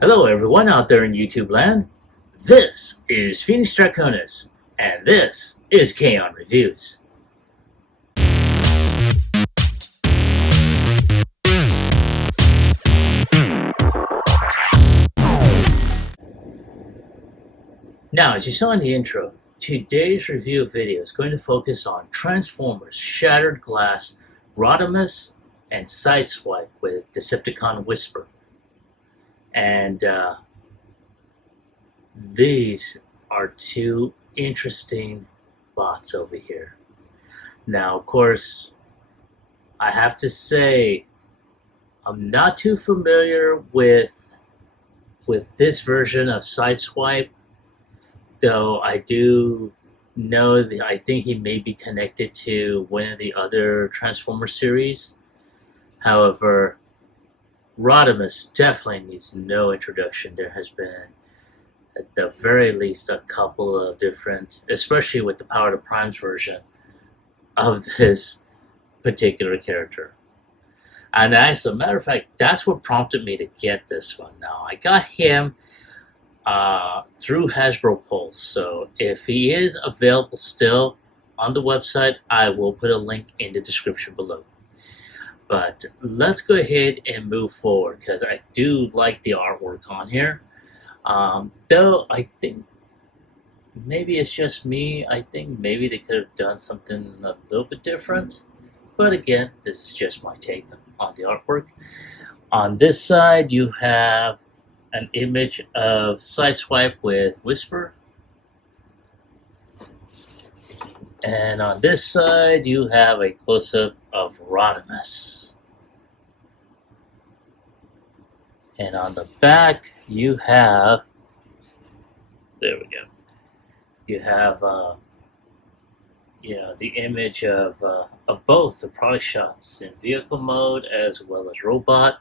Hello everyone out there in YouTube land. This is Phoenix Draconis, and this is Kaon Reviews. Now, as you saw in the intro, today's review video is going to focus on Transformers Shattered Glass, Rodimus and Sideswipe with Decepticon Whisper. And these are two interesting bots over here. Now, of course, I have to say I'm not too familiar with this version of Sideswipe, though I do know that I think he may be connected to one of the other Transformer series. However, Rodimus definitely needs no introduction. There has been, at the very least, a couple of different, especially with the Power to Primes version of this particular character. And as a matter of fact, that's what prompted me to get this one. Now, I got him through Hasbro Pulse, so if he is available still on the website, I will put a link in the description below. But let's go ahead and move forward, because I do like the artwork on here. Though I think maybe it's just me, I think maybe they could have done something a little bit different. But again, this is just my take on the artwork. On this side, you have an image of Sideswipe with Whisper. And on this side, you have a close-up of Rodimus. And on the back, you have, there we go, you have, the image of both the product shots in vehicle mode as well as robot,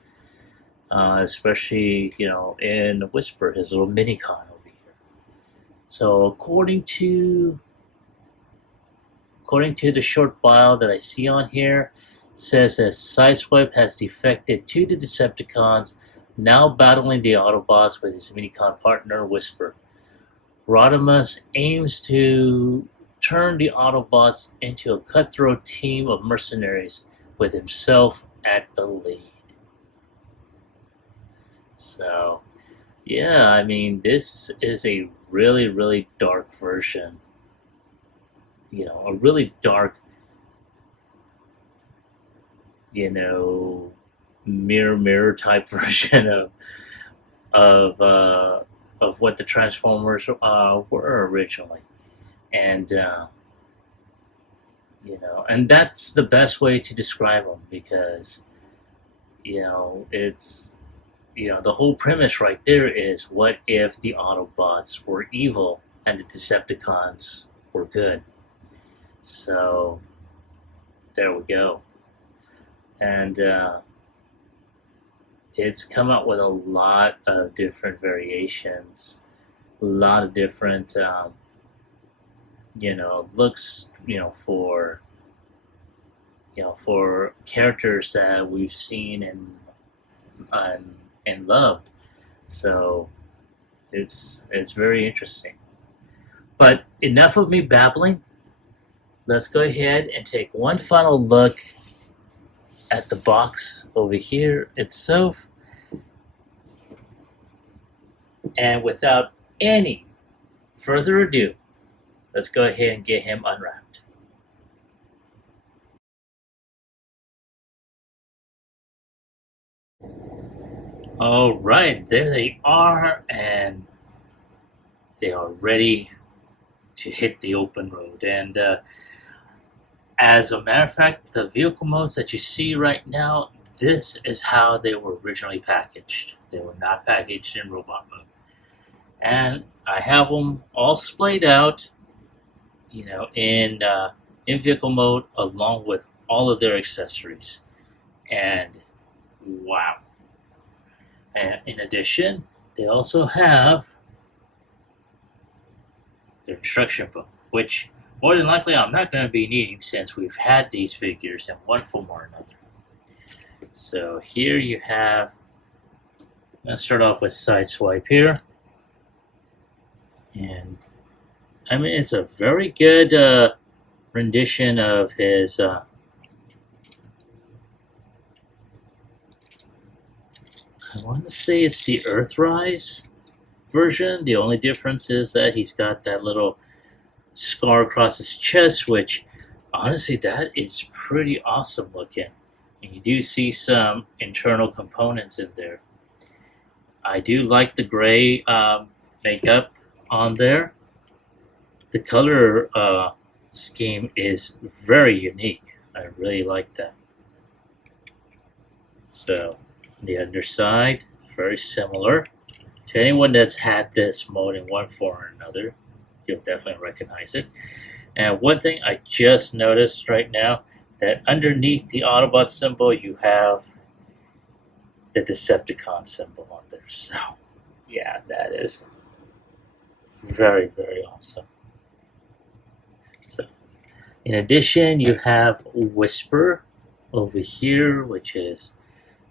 especially, in Whisper, his little mini-con over here. So according to the short bio that I see on here, it says that Sideswipe has defected to the Decepticons, now battling the Autobots with his Minicon partner Whisper. Rodimus aims to turn the Autobots into a cutthroat team of mercenaries with himself at the lead. So, yeah, I mean, this is a really, really dark version. A really dark, mirror type version of what the Transformers were originally, and and that's the best way to describe them, because it's the whole premise right there is, what if the Autobots were evil and the Decepticons were good? So there we go. And it's come out with a lot of different variations, a lot of different looks, for characters that we've seen and loved. So it's very interesting. But enough of me babbling. Let's go ahead and take one final look at the box over here itself. And without any further ado, let's go ahead and get him unwrapped. All right, there they are, and they are ready to hit the open road. And as a matter of fact, the vehicle modes that you see right now, this is how they were originally packaged. They were not packaged in robot mode. And I have them all splayed out, in vehicle mode, along with all of their accessories. And wow. And in addition, they also have their instruction book, which more than likely I'm not going to be needing, since we've had these figures in one form or another. So here you have Let's start off with Sideswipe here. And I mean, it's a very good rendition of his I want to say it's the Earthrise version. The only difference is that he's got that little scar across his chest, which honestly, that is pretty awesome looking. And you do see some internal components in there. I do like the gray makeup on there. The color scheme is very unique. I really like that. So the underside, very similar. To anyone that's had this mode in one form or another, you'll definitely recognize it. And one thing I just noticed right now, that underneath the Autobot symbol, you have the Decepticon symbol on there. So, yeah, that is very, very awesome. So, in addition, you have Whisper over here, which is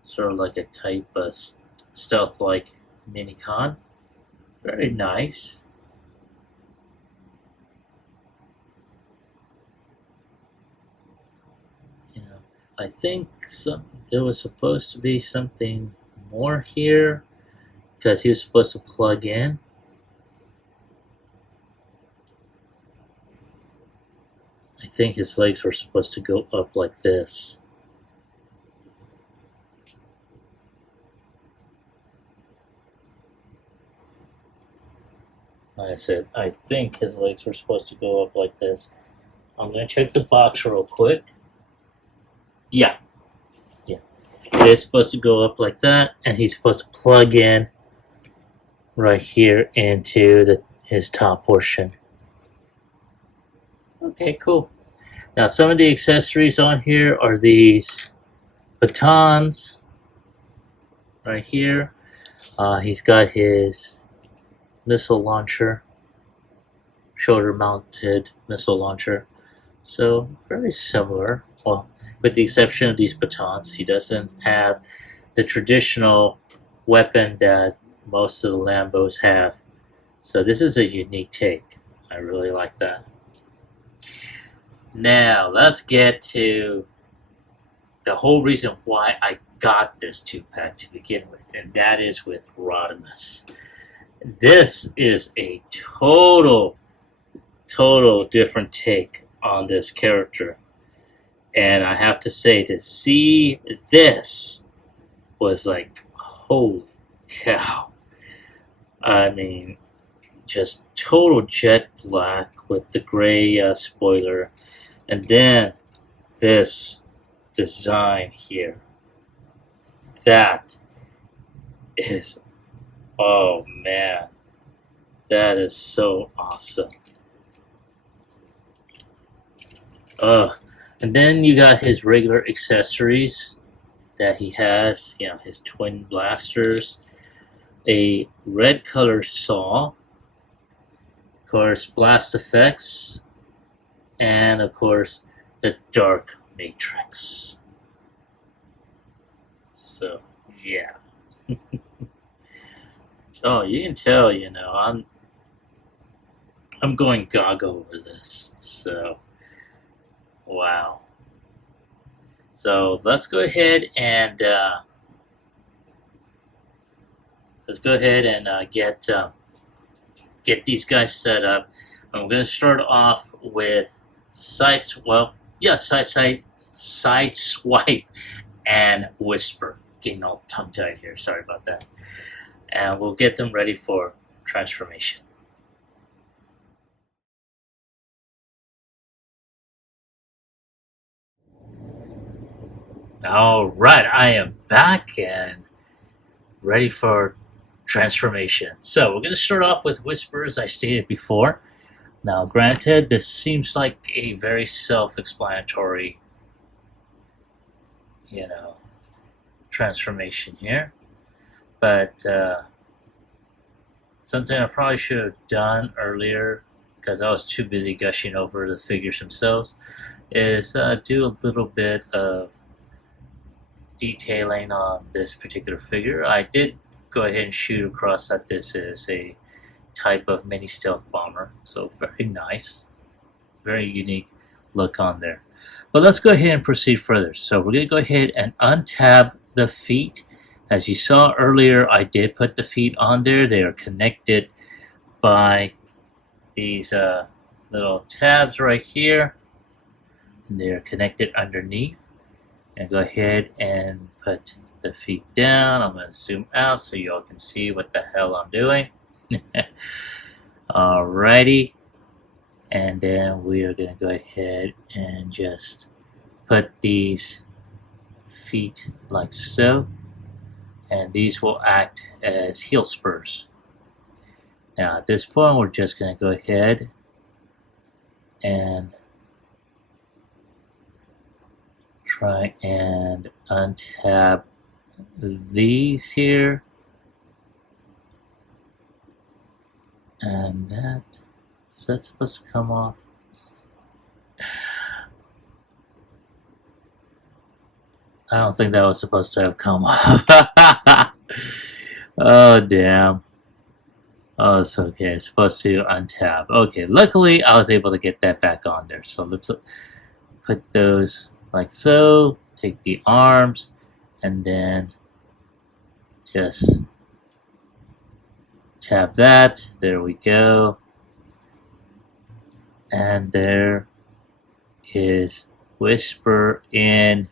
sort of like a type of stealth-like minicon. Very nice. You know, I think there was supposed to be something more here because he was supposed to plug in. I think his legs were supposed to go up like this. Like I said, I think his legs were supposed to go up like this. I'm going to check the box real quick. Yeah. It is supposed to go up like that, and he's supposed to plug in right here into his top portion. Okay, cool. Now, some of the accessories on here are these batons right here. He's got his missile launcher, shoulder-mounted missile launcher. So, very similar. Well, with the exception of these batons, he doesn't have the traditional weapon that most of the Lambos have. So, this is a unique take. I really like that. Now, let's get to the whole reason why I got this 2-pack to begin with, and that is with Rodimus. This is a total different take on this character. And I have to say, to see this was like, holy cow. I mean, just total jet black with the gray spoiler. And then this design here. That is, oh man, that is so awesome. And then you got his regular accessories that he has, you know, his twin blasters, a red color saw, of course, blast effects, and of course, the dark matrix. So, yeah. Oh, you can tell, you know, I'm going gaga over this. So, wow. So let's go ahead and get these guys set up. I'm going to start off with Sideswipe and Whisper. Getting all tongue-tied here. Sorry about that. And we'll get them ready for transformation. All right, I am back and ready for transformation. So we're going to start off with Whisper, as I stated before. Now, granted, this seems like a very self-explanatory, you know, transformation here. But something I probably should have done earlier, because I was too busy gushing over the figures themselves, is do a little bit of detailing on this particular figure. I did go ahead and shoot across that this is a type of mini stealth bomber. So very nice, very unique look on there. But let's go ahead and proceed further. So we're going to go ahead and untab the feet. As you saw earlier, I did put the feet on there. They are connected by these little tabs right here. And they are connected underneath. And go ahead and put the feet down. I'm going to zoom out so you all can see what the hell I'm doing. Alrighty. And then we are going to go ahead and just put these feet like so. And these will act as heel spurs. Now at this point, we're just going to go ahead and try and untab these here. And that, is that supposed to come off? I don't think that was supposed to have come off. Oh, damn. Oh, it's okay. It's supposed to untab. Okay, luckily I was able to get that back on there. So let's put those like so. Take the arms and then just tab that. There we go. And there is Whisper in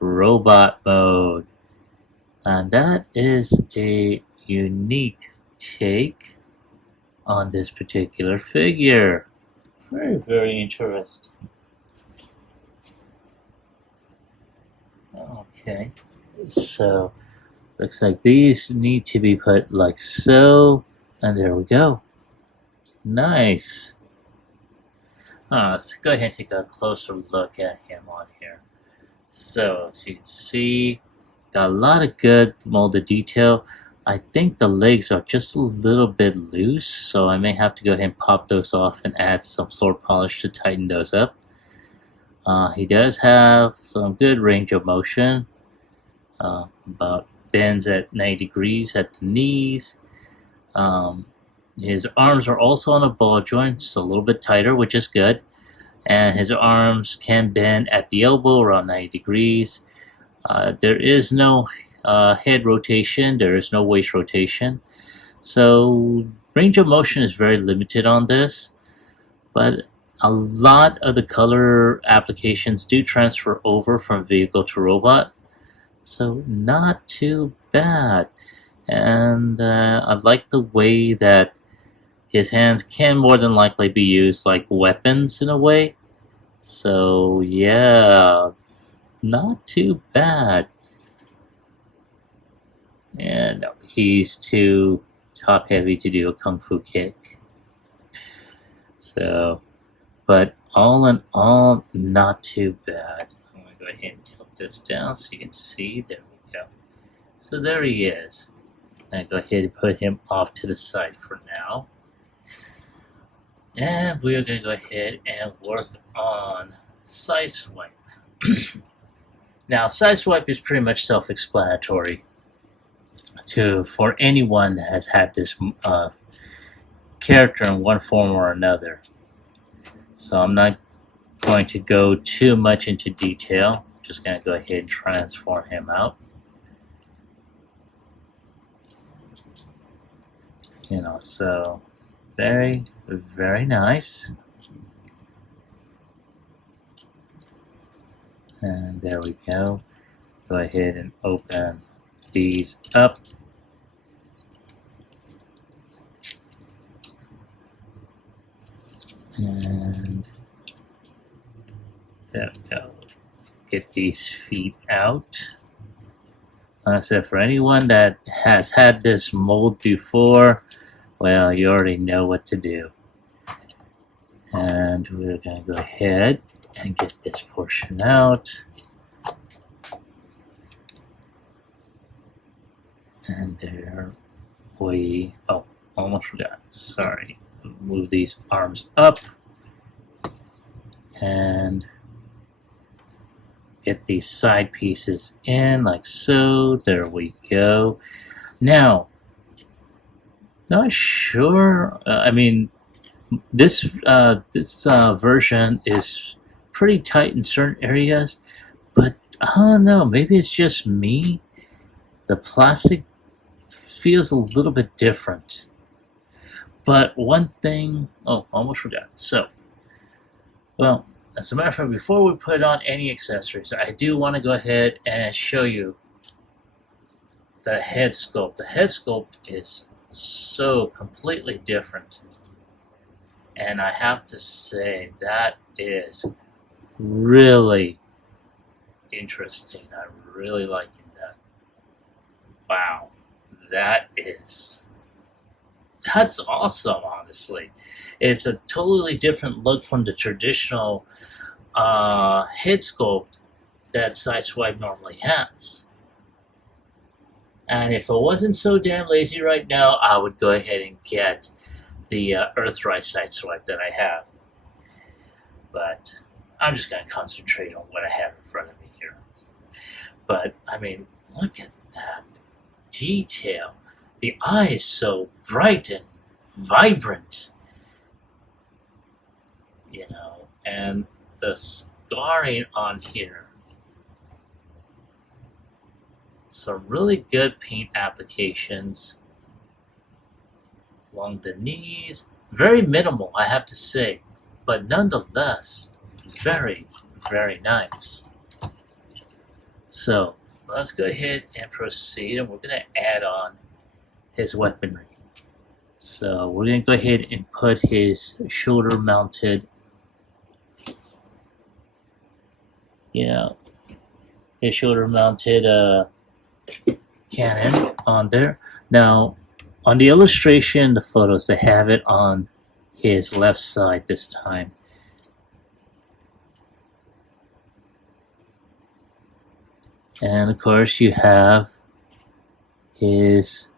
robot mode. And that is a unique take on this particular figure. Very, very interesting. Okay, so looks like these need to be put like so, and there we go. Nice. Let's go ahead and take a closer look at him on here. So as you can see, got a lot of good molded detail. I think the legs are just a little bit loose, so I may have to go ahead and pop those off and add some floor polish to tighten those up. He does have some good range of motion, about bends at 90 degrees at the knees. His arms are also on a ball joint, just a little bit tighter, which is good. And his arms can bend at the elbow around 90 degrees. There is no head rotation, there is no waist rotation. So range of motion is very limited on this, but a lot of the color applications do transfer over from vehicle to robot, so not too bad. And I like the way that his hands can more than likely be used like weapons in a way. So yeah, not too bad. And he's too top heavy to do a kung fu kick. So, but all in all, not too bad. I'm going to go ahead and tilt this down so you can see. There we go. So there he is. I'm going to go ahead and put him off to the side for now. And we're going to go ahead and work on Sideswipe. Now, Sideswipe is pretty much self-explanatory for anyone that has had this character in one form or another. So I'm not going to go too much into detail. I'm just going to go ahead and transform him out. So very, very nice. And there we go. Go ahead and open these up. And there we go. Get these feet out. Like I said, for anyone that has had this mold before, well, you already know what to do. And we're going to go ahead and get this portion out. And there we, oh, almost forgot, sorry. Move these arms up and get these side pieces in like so. There we go. Now, Not sure. I mean, this version is pretty tight in certain areas, but I don't know. Maybe it's just me. The plastic feels a little bit different. But one thing, oh, almost forgot. So, well, as a matter of fact, before we put on any accessories, I do want to go ahead and show you the head sculpt. The head sculpt is so completely different. And I have to say, that is really interesting. I'm really liking that. Wow. That's awesome, honestly. It's a totally different look from the traditional head sculpt that Sideswipe normally has. And if I wasn't so damn lazy right now, I would go ahead and get the Earthrise Sideswipe that I have. But I'm just going to concentrate on what I have in front of me here. But, I mean, look at that detail. The eye is so bright and vibrant, you know, and the scarring on here. Some really good paint applications along the knees. Very minimal, I have to say, but nonetheless, very, very nice. So let's go ahead and proceed, and we're going to add on his weaponry. So we're going to go ahead and put his shoulder-mounted, his shoulder-mounted cannon on there. Now, on the illustration, the photos, they have it on his left side this time. And of course, you have his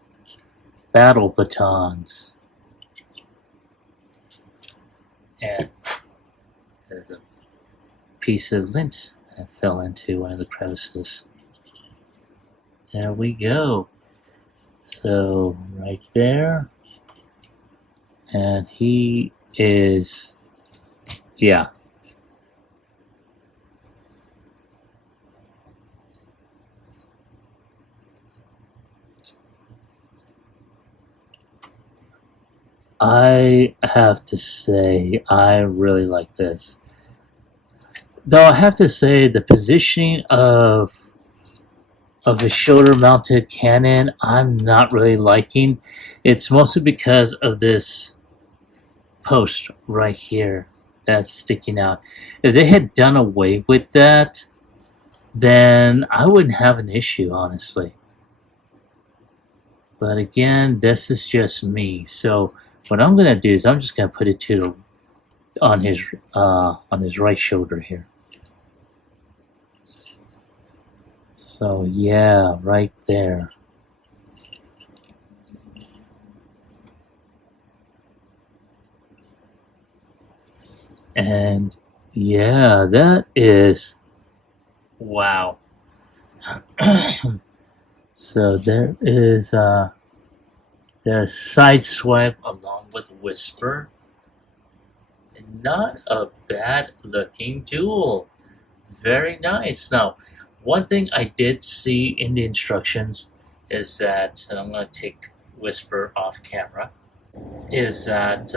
battle batons. And there's a piece of lint that fell into one of the crevices. There we go. So, right there. And he is, yeah. I have to say, I really like this. Though I have to say, the positioning of the shoulder-mounted cannon, I'm not really liking. It's mostly because of this post right here that's sticking out. If they had done away with that, then I wouldn't have an issue, honestly. But again, this is just me. So what I'm going to do is I'm just going to put it on his right shoulder here. So yeah, right there. And yeah, that is, wow. So there is there's Sideswipe along with Whisper. And not a bad looking duel. Very nice. Now, one thing I did see in the instructions is that, and I'm going to take Whisper off camera, is that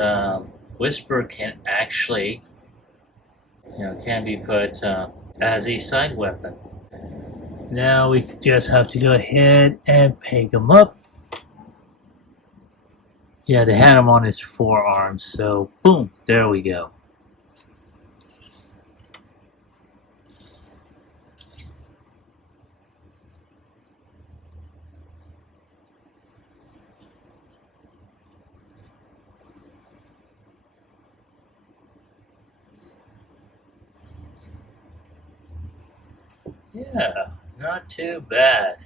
Whisper can actually, can be put as a side weapon. Now we just have to go ahead and peg him up. Yeah, they had him on his forearm, so boom, there we go. Yeah, not too bad.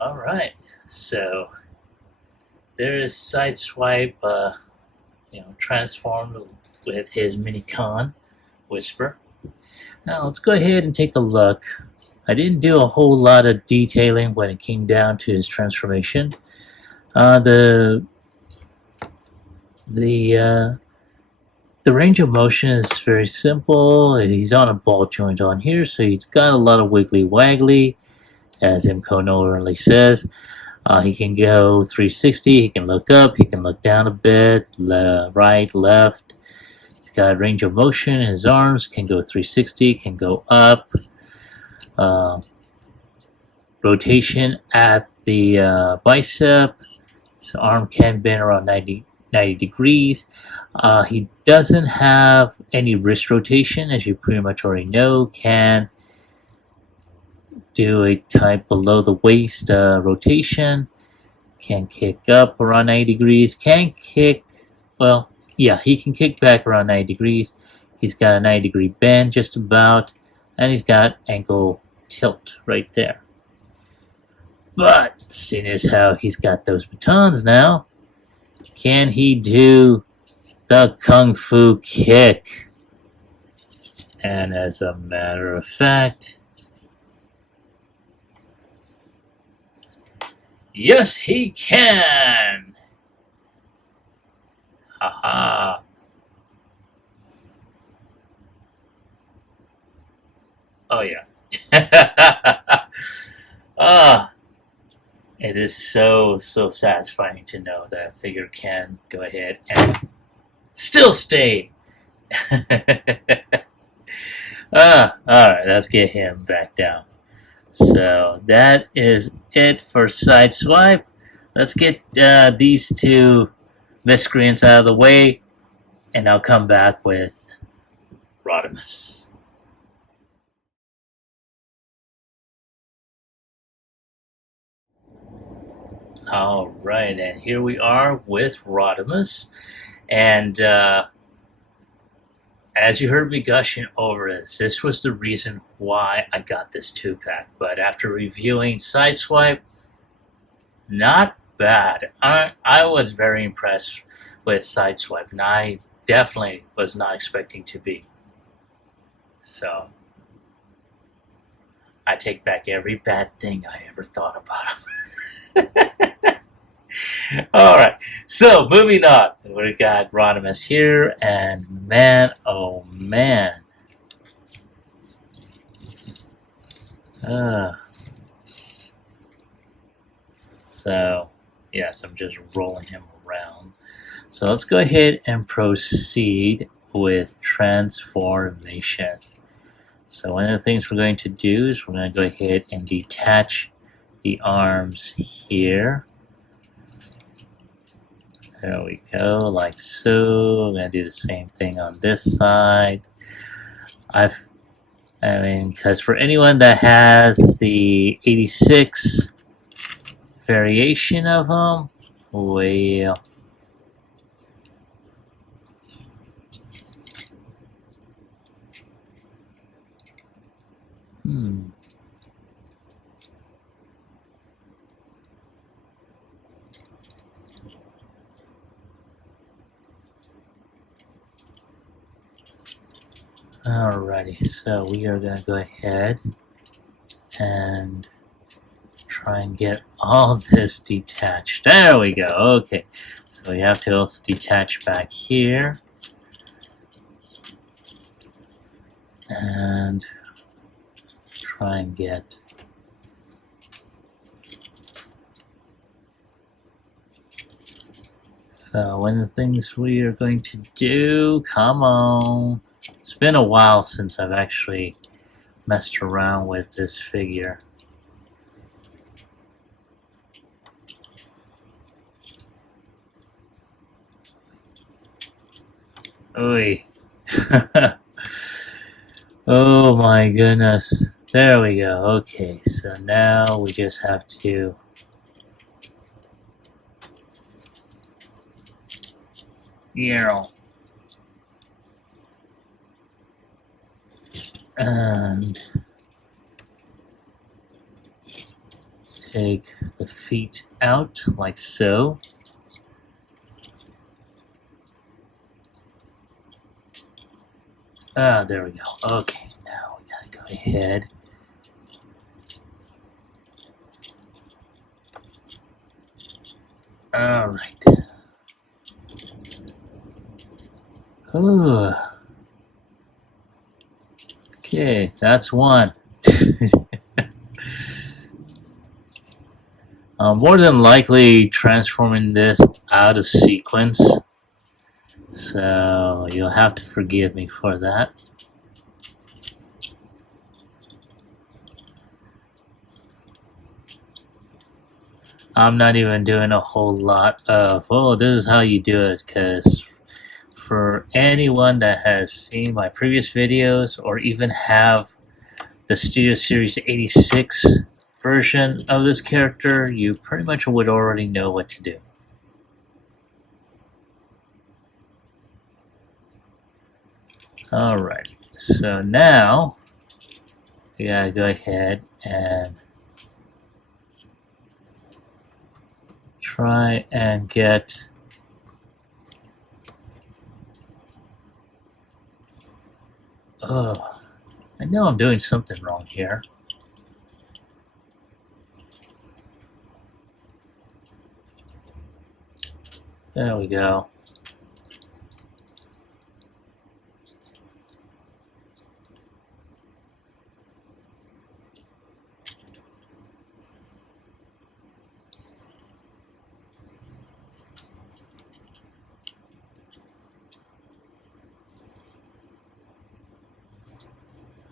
Alright, so there is Sideswipe, transformed with his mini Kaon, Whisper. Now let's go ahead and take a look. I didn't do a whole lot of detailing when it came down to his transformation. The range of motion is very simple. He's on a ball joint on here, so he's got a lot of wiggly waggly, as Imco normally says. He can go 360, he can look up, he can look down a bit, right, left. He's got range of motion. His arms can go 360, can go up. Rotation at the bicep. His arm can bend around 90 degrees. He doesn't have any wrist rotation, as you pretty much already know. Can do a type below the waist rotation. Can kick up around 90 degrees. Can kick, well, yeah, he can kick back around 90 degrees. He's got a 90 degree bend just about, and he's got ankle tilt right there. But seeing as how he's got those batons now, can he do the Kung Fu kick? And as a matter of fact, yes, he can! Haha. Oh, yeah. It is so satisfying to know that a figure can go ahead and still stay. Alright, let's get him back down. So that is it for Sideswipe. Let's get these two miscreants out of the way, and I'll come back with Rodimus. Alright, and here we are with Rodimus. And as you heard me gushing over this was the reason why I got this 2-pack. But after reviewing Sideswipe, not bad. I was very impressed with Sideswipe, and I definitely was not expecting to be. So, I take back every bad thing I ever thought about him. Alright, so moving on. We've got Rodimus here, and man, oh man. So, yes, I'm just rolling him around. So let's go ahead and proceed with transformation. So one of the things we're going to do is we're going to go ahead and detach the arms here. There we go, like so. I'm going to do the same thing on this side. Because for anyone that has the 86 variation of them, well, Alrighty, so we are going to go ahead and try and get all this detached. There we go, okay. So we have to also detach back here. And try and get so one of the things we are going to do, come on. It's been a while since I've actually messed around with this figure. Oy. Oh my goodness. There we go. Okay, so now we just have to and take the feet out like so. There we go. Okay, now we gotta go ahead All right. Ooh. Okay, that's one. More than likely transforming this out of sequence, so you'll have to forgive me for that. I'm not even doing a whole lot of, oh, this is how you do it, because for anyone that has seen my previous videos or even have the Studio Series 86 version of this character, you pretty much would already know what to do. Alright, so now we gotta go ahead and try and get I know I'm doing something wrong here. There we go.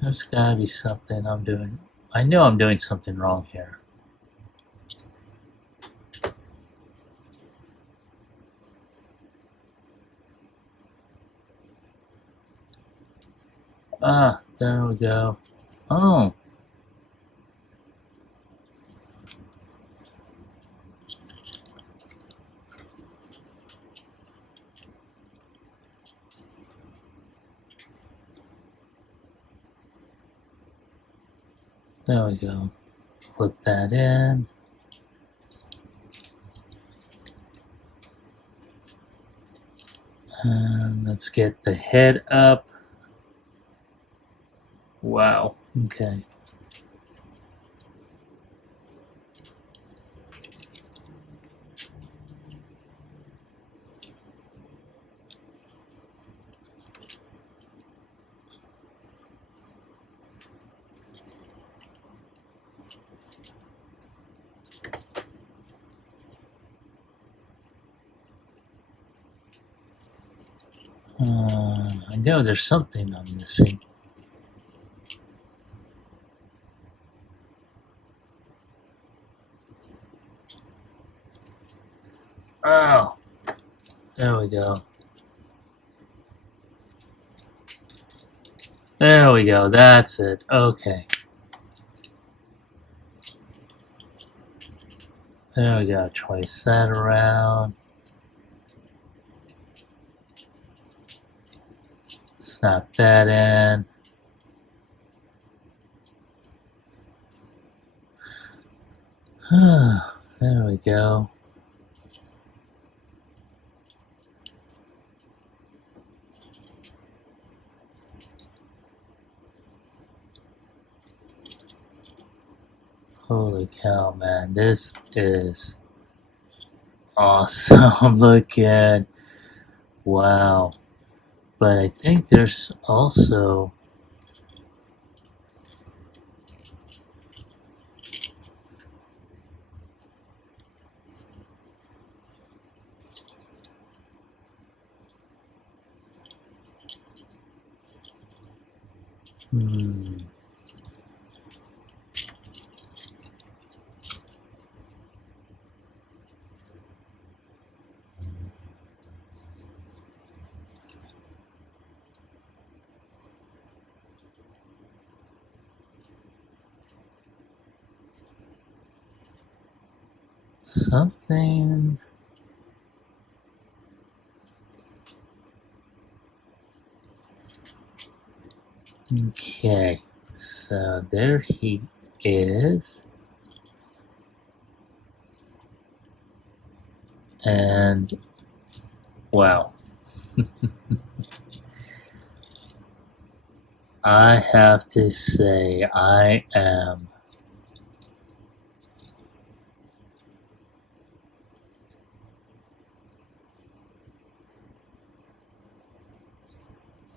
There's gotta be something I'm doing. I know I'm doing something wrong here. Ah, there we go. Oh. There we go. Flip that in. And let's get the head up. Wow. Okay. I know there's something I'm missing. Oh, there we go. There we go. That's it. Okay. There we go. Twice that around. Snap that in. There we go. Holy cow, man. This is awesome looking. Wow. But I think there's also something. Okay, so there he is. And wow. I have to say, I am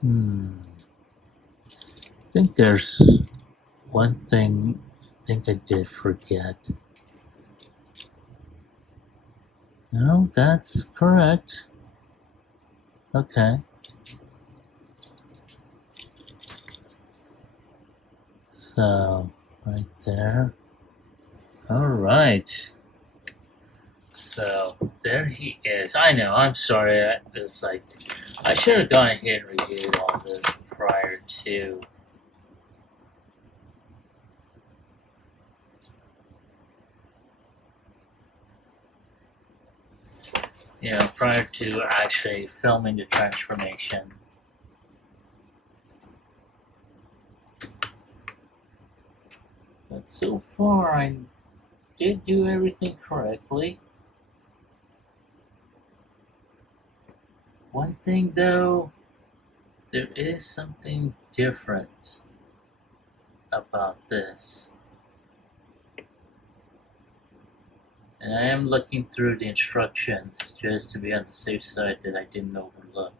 I think there's one thing I think I did forget. No, that's correct. Okay. So, right there. All right. So, there he is. I know, I'm sorry. It's like, I should have gone ahead and reviewed all this prior to. Prior to actually filming the transformation. But so far, I did do everything correctly. One thing though, there is something different about this. And I am looking through the instructions just to be on the safe side that I didn't overlook.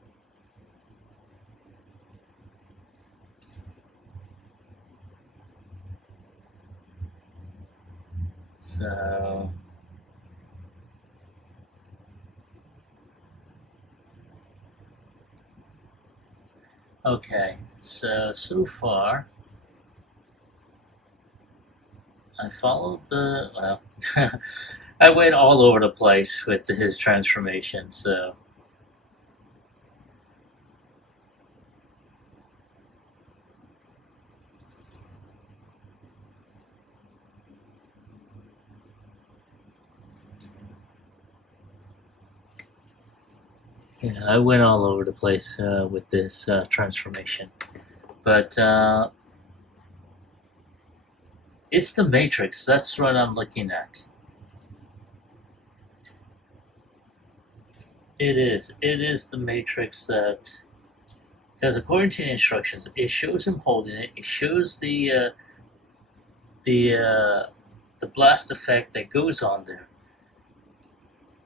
So, okay, so far, I followed well, I went all over the place with his transformation, so. I went all over the place with this transformation. But it's the Matrix, that's what I'm looking at. It is the Matrix that, because according to the instructions, it shows him holding it. It shows the blast effect that goes on there.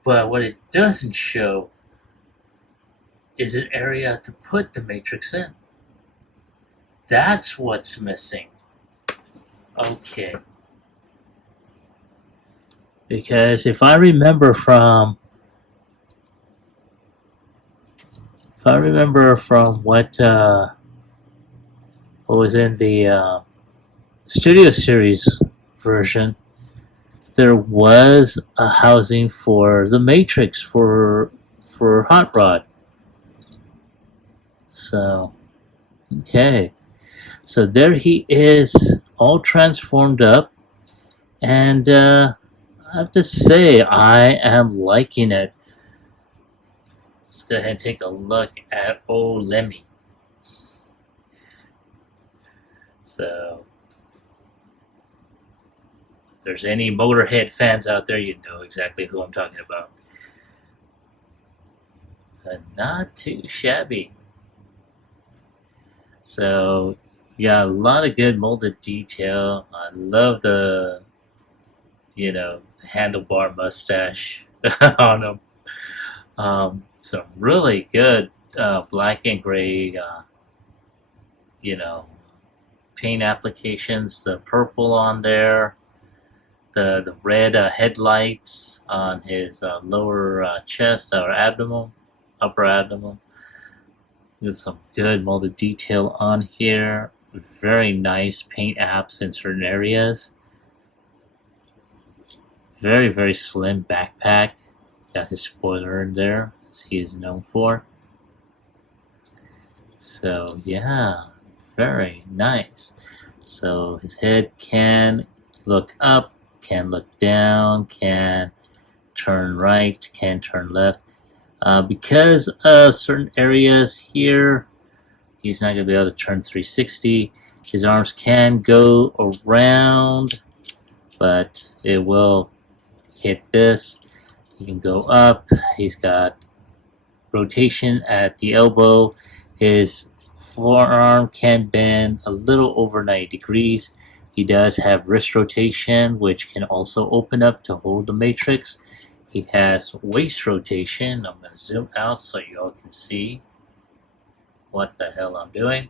But what it doesn't show is an area to put the Matrix in. That's what's missing. Okay. Because if I remember from what was in the Studio Series version, there was a housing for the Matrix for Hot Rod. So, okay. So there he is, all transformed up. And I have to say, I am liking it. Let's go ahead and take a look at old Lemmy. So, if there's any Motorhead fans out there, you know exactly who I'm talking about. But not too shabby. So, yeah, a lot of good molded detail. I love the, handlebar mustache on him. Some really good black and gray, paint applications. The purple on there, the red headlights on his lower chest or upper abdomen. There's some good molded detail on here. Very nice paint apps in certain areas. Very, very slim backpack. It's got his spoiler in there, as he is known for. So, yeah, very nice. So, his head can look up, can look down, can turn right, can turn left. Because of certain areas here, he's not going to be able to turn 360. His arms can go around, but it will hit this. He can go up. He's got rotation at the elbow. His forearm can bend a little over 90 degrees. He does have wrist rotation, which can also open up to hold the Matrix. He has waist rotation. I'm going to zoom out so you all can see. what the hell I'm doing.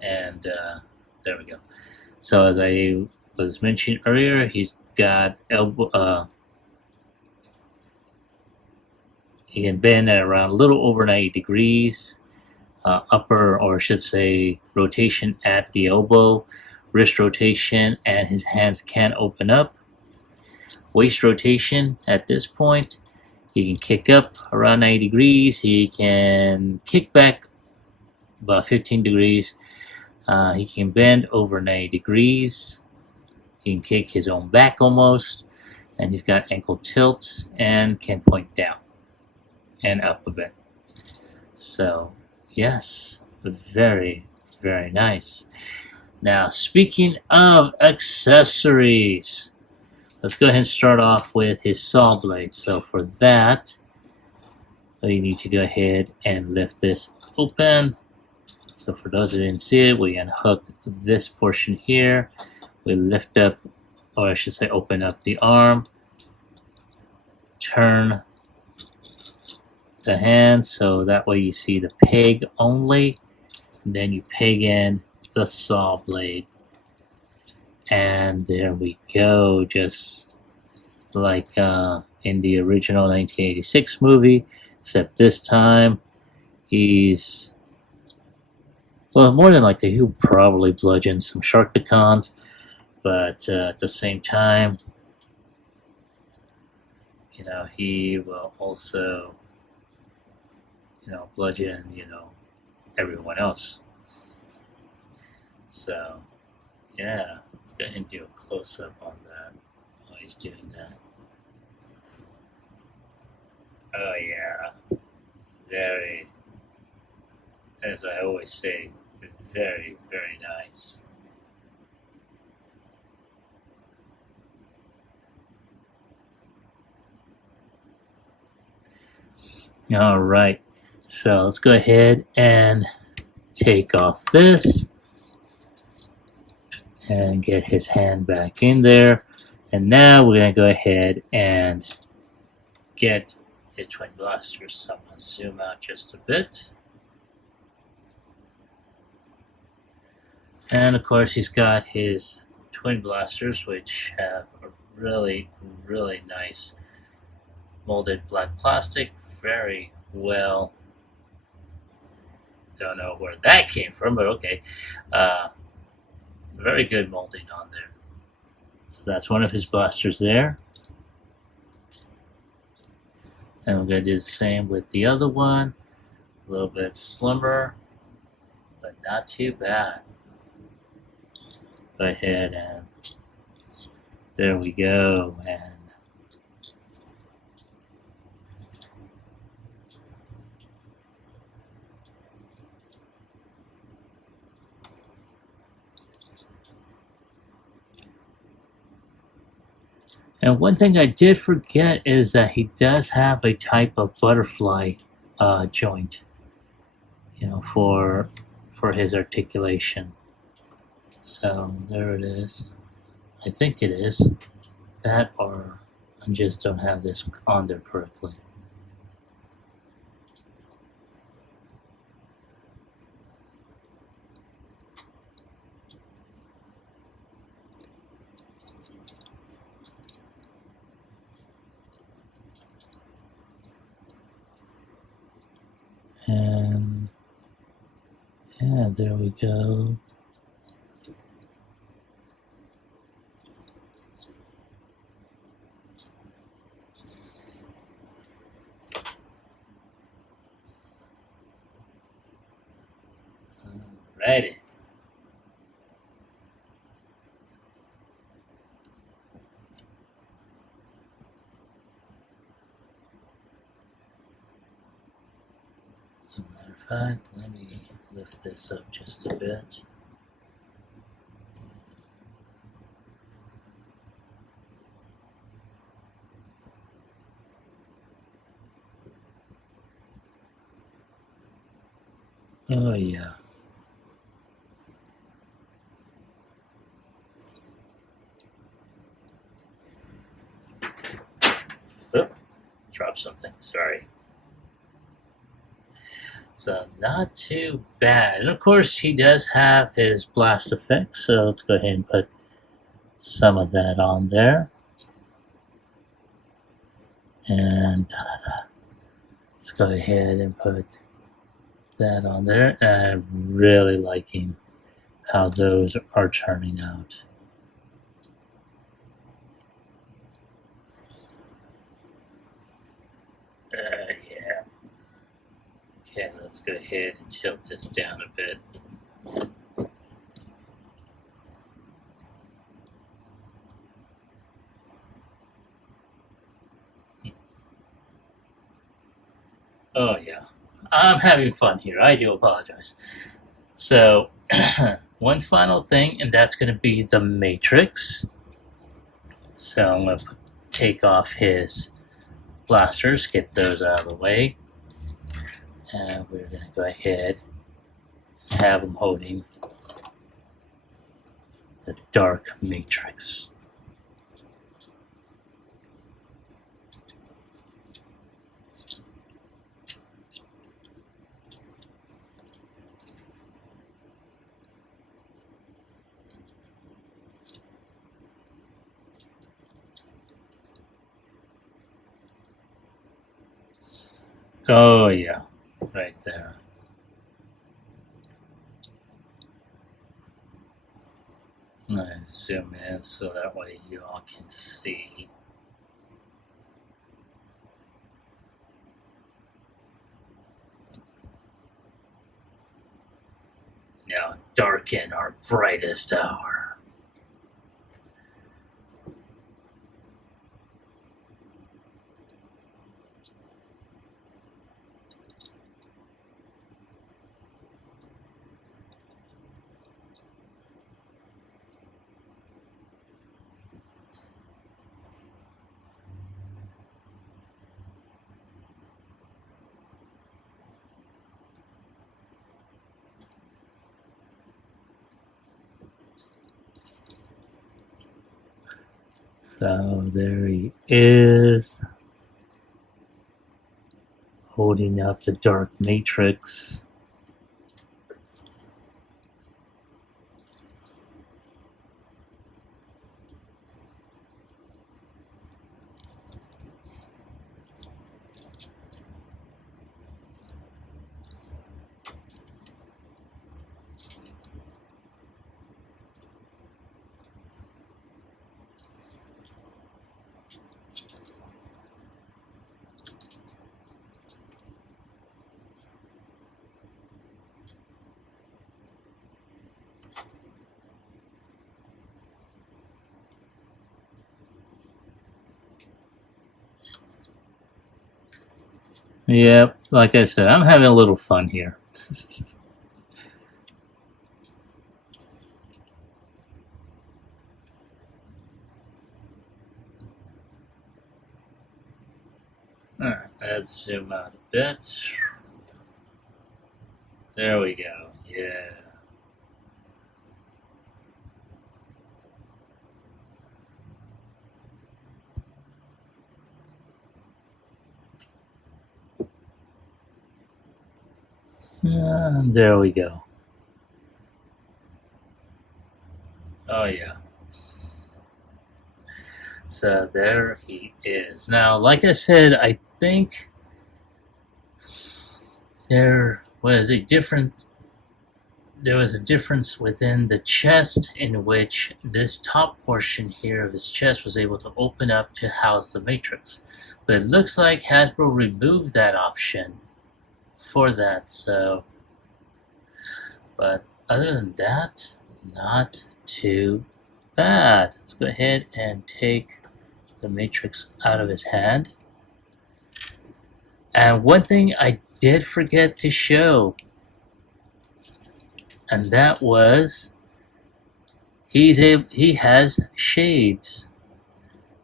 And there we go. So as I was mentioning earlier, he's got elbow. He can bend at around a little over 90 degrees. Upper, or I should say, rotation at the elbow, wrist rotation, and his hands can open up. Waist rotation at this point. He can kick up around 90 degrees. He can kick back about 15 degrees. He can bend over 90 degrees. He can kick his own back almost. And he's got ankle tilt and can point down and up a bit. So, yes, very, very nice. Now, speaking of accessories, let's go ahead and start off with his saw blade. So for that, you need to go ahead and lift this open. So for those that didn't see it, we unhook this portion here. We lift up, or I should say open up the arm. Turn the hand so that way you see the peg only. And then you peg in the saw blade. And there we go, just like in the original 1986 movie, except this time he's, well, more than likely he'll probably bludgeon some Sharkticons, but at the same time, you know, he will also, you know, bludgeon, you know, everyone else. So, yeah, let's go ahead and do a close-up on that while he's doing that. Oh, yeah. Very, as I always say, very, very nice. All right, so let's go ahead and take off this and get his hand back in there. And now we're going to go ahead and get his twin blasters. So I'm going to zoom out just a bit. And of course he's got his twin blasters, which have a really, really nice molded black plastic. Very well. Don't know where that came from, but okay. Very good molding on there. So that's one of his blasters there. And we're going to do the same with the other one. A little bit slimmer, but not too bad. Go ahead and there we go. And one thing I did forget is that he does have a type of butterfly joint, you know, for his articulation. So there it is. I think it is that, or I just don't have this on there correctly. And yeah, there we go. Alrighty. As a matter of fact, let me lift this up just a bit. Oh yeah. Oh, dropped something, sorry. So not too bad. And of course he does have his blast effect, so let's go ahead and put some of that on there. And let's go ahead and put that on there. And I'm really liking how those are turning out. Yeah. Okay, let's go ahead and tilt this down a bit. Oh yeah, I'm having fun here. I do apologize. So, one final thing, and that's going to be the Matrix. So I'm going to take off his blasters, get those out of the way, and we're going to go ahead and have him holding the Dark Matrix. Oh yeah, right there. I'm going to zoom in so that way you all can see. Now darken our brightest hour. So there he is, holding up the Dark Matrix. Yep, like I said, I'm having a little fun here. Alright, let's zoom out a bit. There we go, yeah. And there we go. Oh yeah. So there he is. Now, like I said, I think there was a difference within the chest in which this top portion here of his chest was able to open up to house the Matrix. But it looks like Hasbro removed that option for that, so. But other than that, not too bad. Let's go ahead and take the Matrix out of his hand. And one thing I did forget to show, and that was he has shades.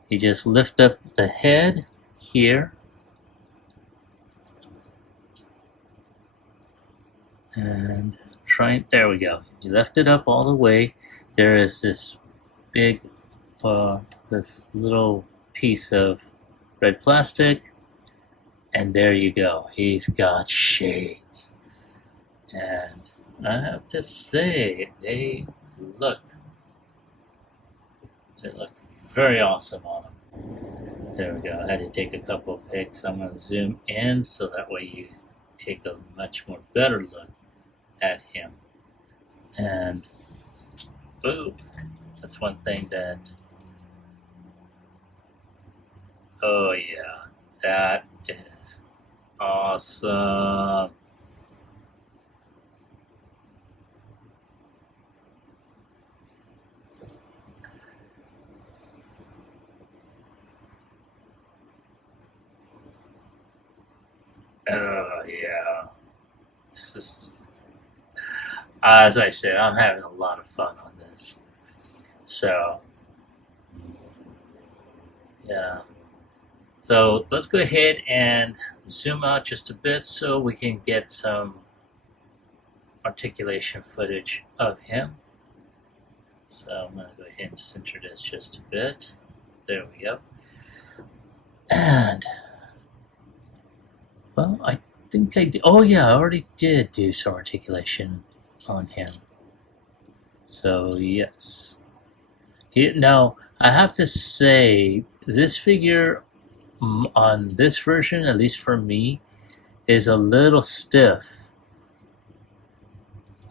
You just lift up the head here, and there we go. You lift it up all the way. There is this big, this little piece of red plastic, and there you go. He's got shades. And I have to say, they look very awesome on them. There we go. I had to take a couple of pics. I'm going to zoom in so that way you take a much more better look at him. And ooh, that's one thing that, oh yeah, that is awesome. Oh yeah. It's just, as I said, I'm having a lot of fun on this. So yeah. So let's go ahead and zoom out just a bit so we can get some articulation footage of him. So I'm going to go ahead and center this just a bit. There we go. And, well, I think I did. Oh, yeah, I already did do some articulation on him. So, yes. Now, I have to say, this figure on this version, at least for me, is a little stiff.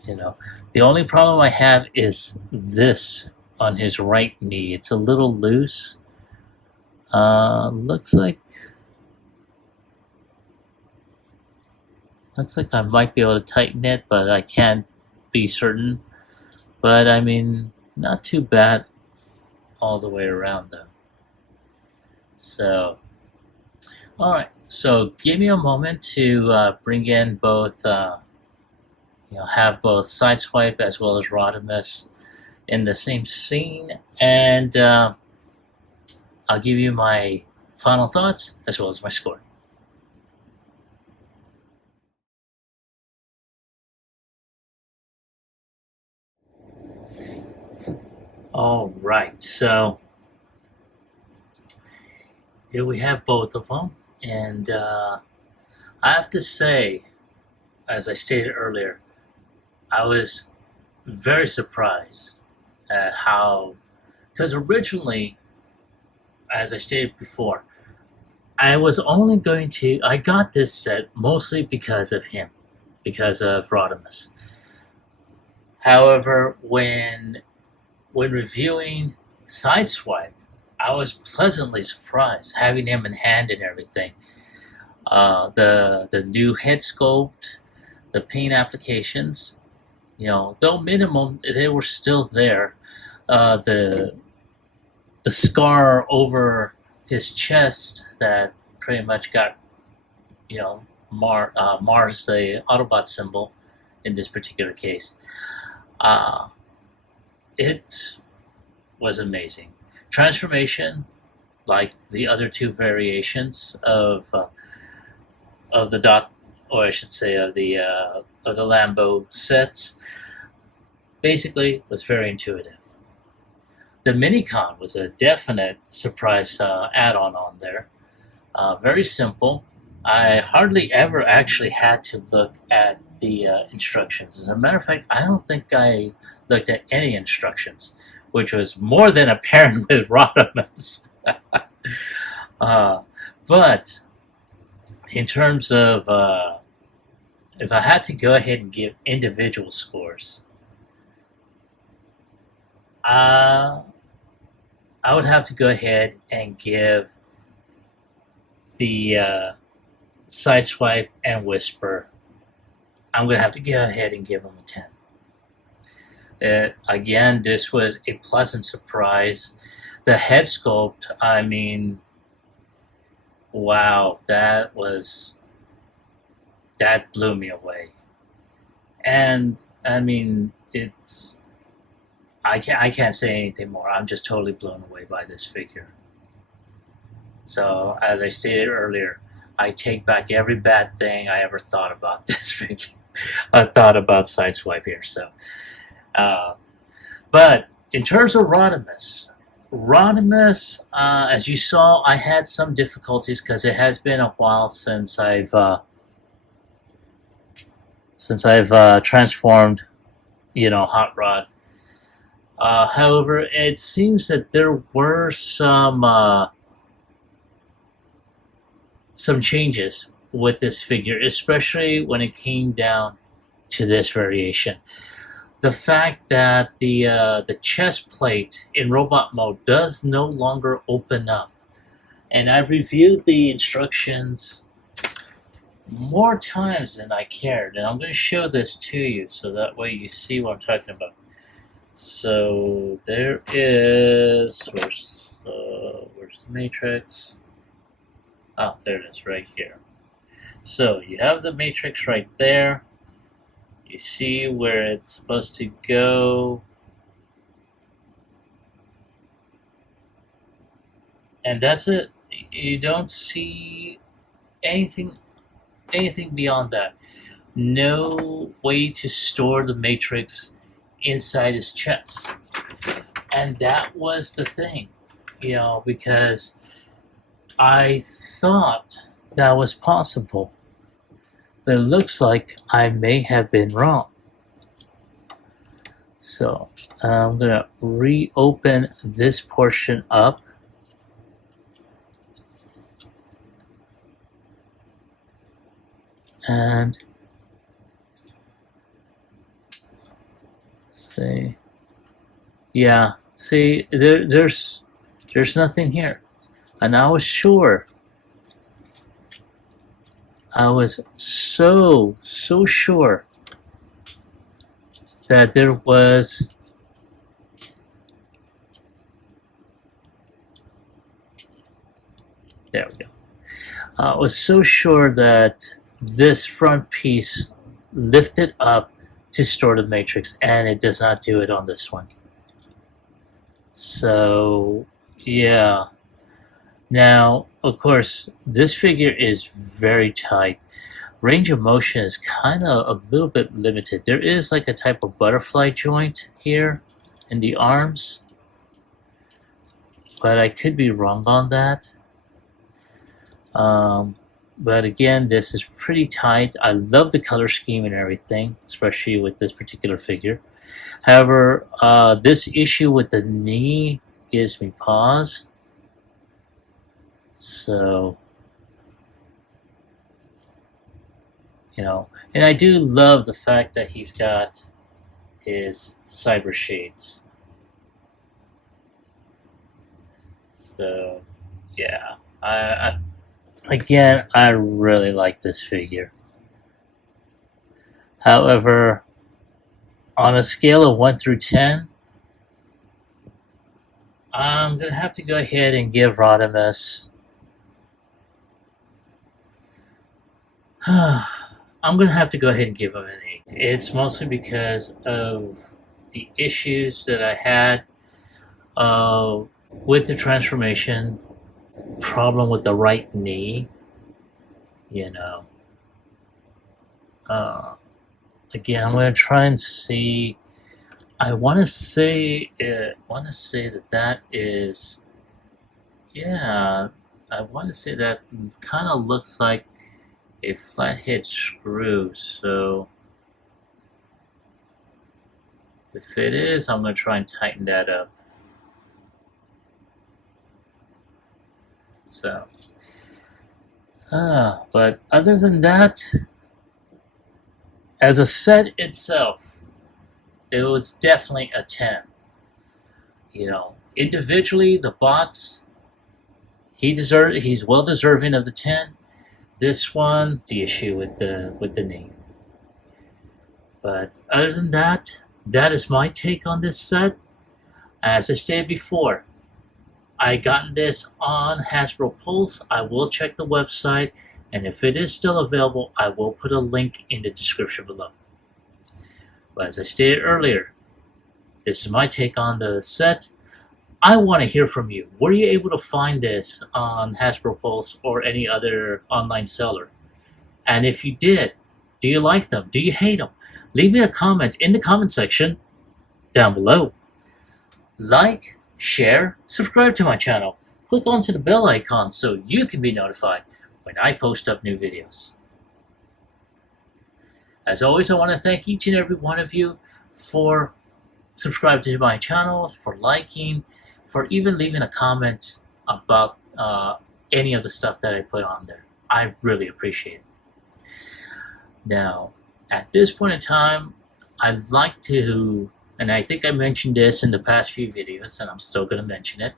You know, the only problem I have is this on his right knee. It's a little loose. Looks like I might be able to tighten it, but I can't be certain. But I mean, not too bad all the way around though. So, all right. So give me a moment to bring in both. Have both Sideswipe as well as Rodimus in the same scene, and I'll give you my final thoughts as well as my score. All right, so here we have both of them, and I have to say, as I stated earlier, I was very surprised at how, because originally, as I stated before, I got this set mostly because of him, because of Rodimus. However, when reviewing Sideswipe, I was pleasantly surprised having him in hand and everything. The new head sculpt, the paint applications, though minimum, they were still there. The scar over his chest that pretty much got, Mars, the Autobot symbol in this particular case. It was amazing. Transformation, like the other two variations of the dot, or I should say of the Lambo sets, basically was very intuitive. The Minicon was a definite surprise add-on on there. Very simple. I hardly ever actually had to look at the instructions. As a matter of fact, I don't think I looked at any instructions, which was more than apparent with Rodimus. But in terms of, if I had to go ahead and give individual scores, I would have to go ahead and give the Sideswipe and Whisper, I'm going to have to go ahead and give them a 10. Again, this was a pleasant surprise. The head sculpt, I mean, wow, that blew me away. And I mean, I can't say anything more. I'm just totally blown away by this figure. So, as I stated earlier, I take back every bad thing I ever thought about this figure. I thought about Sideswipe here. So, but in terms of Rodimus, as you saw, I had some difficulties because it has been a while since I've since I've transformed, Hot Rod. However, it seems that there were some changes with this figure, especially when it came down to this variation. The fact that the chest plate in robot mode does no longer open up. And I've reviewed the instructions more times than I cared. And I'm going to show this to you so that way you see what I'm talking about. So there is, where's the matrix? Oh, there it is, right here. So you have the matrix right there. You see where it's supposed to go. And that's it. You don't see anything beyond that. No way to store the matrix inside his chest. And that was the thing, because I thought that was possible. But it looks like I may have been wrong. So I'm going to reopen this portion up. And see, yeah, see, there's nothing here. And I was sure. I was so sure that there was there we go. I was so sure that this front piece lifted up to store the matrix, and it does not do it on this one. So yeah. Now, of course, this figure is very tight. Range of motion is kind of a little bit limited. There is like a type of butterfly joint here in the arms, but I could be wrong on that. But again, this is pretty tight. I love the color scheme and everything, especially with this particular figure. However, this issue with the knee gives me pause. So, and I do love the fact that he's got his cyber shades. So, yeah, I really like this figure. However, on a scale of 1 through 10, I'm going to have to go ahead and give Rodimus I'm going to have to go ahead and give him an 8. It's mostly because of the issues that I had with the transformation, problem with the right knee, Again, I'm going to try and see. I want to say that is, yeah, I want to say that kind of looks like a flathead screw. So if it is, I'm going to try and tighten that up. So, but other than that, as a set itself, it was definitely a 10. Individually, the bots, he's well deserving of the 10. This one, the issue with the name. But other than that, that is my take on this set. As I stated before, I gotten this on Hasbro Pulse. I will check the website, and if it is still available, I will put a link in the description below. But as I stated earlier, this is my take on the set. I want to hear from you. Were you able to find this on Hasbro Pulse or any other online seller? And if you did, do you like them? Do you hate them? Leave me a comment in the comment section down below. Like, share, subscribe to my channel. Click onto the bell icon so you can be notified when I post up new videos. As always, I want to thank each and every one of you for subscribing to my channel, for liking, for even leaving a comment about any of the stuff that I put on there. I really appreciate it. Now, at this point in time, I'd like to, and I think I mentioned this in the past few videos, and I'm still going to mention it.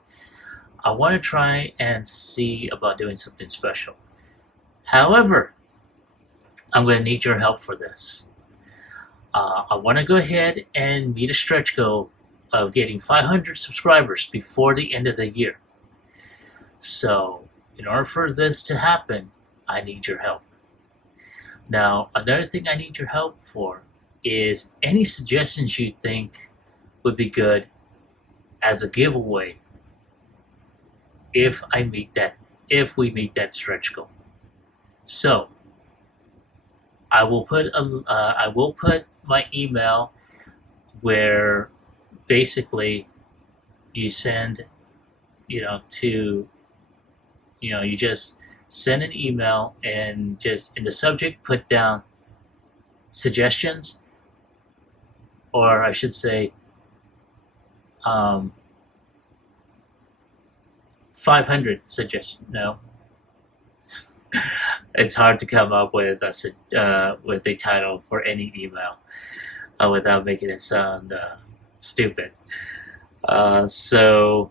I want to try and see about doing something special. However, I'm going to need your help for this. I want to go ahead and meet a stretch goal of getting 500 subscribers before the end of the year. So, in order for this to happen, I need your help. Now, another thing I need your help for is any suggestions you think would be good as a giveaway if we meet that stretch goal. So, I will put my email where basically you send, you just send an email and just in the subject put down suggestions, or I should say 500 suggestions. No, it's hard to come up with a title for any email without making it sound stupid. So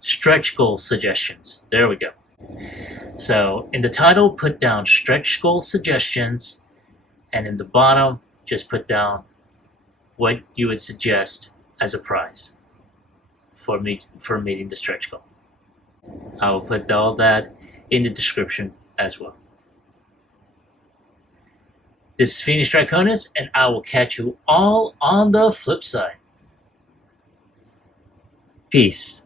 stretch goal suggestions. There we go. So in the title, put down stretch goal suggestions, and in the bottom, just put down what you would suggest as a prize for meeting the stretch goal. I will put all that in the description as well. This is Phoenix Draconis, and I will catch you all on the flip side. Peace.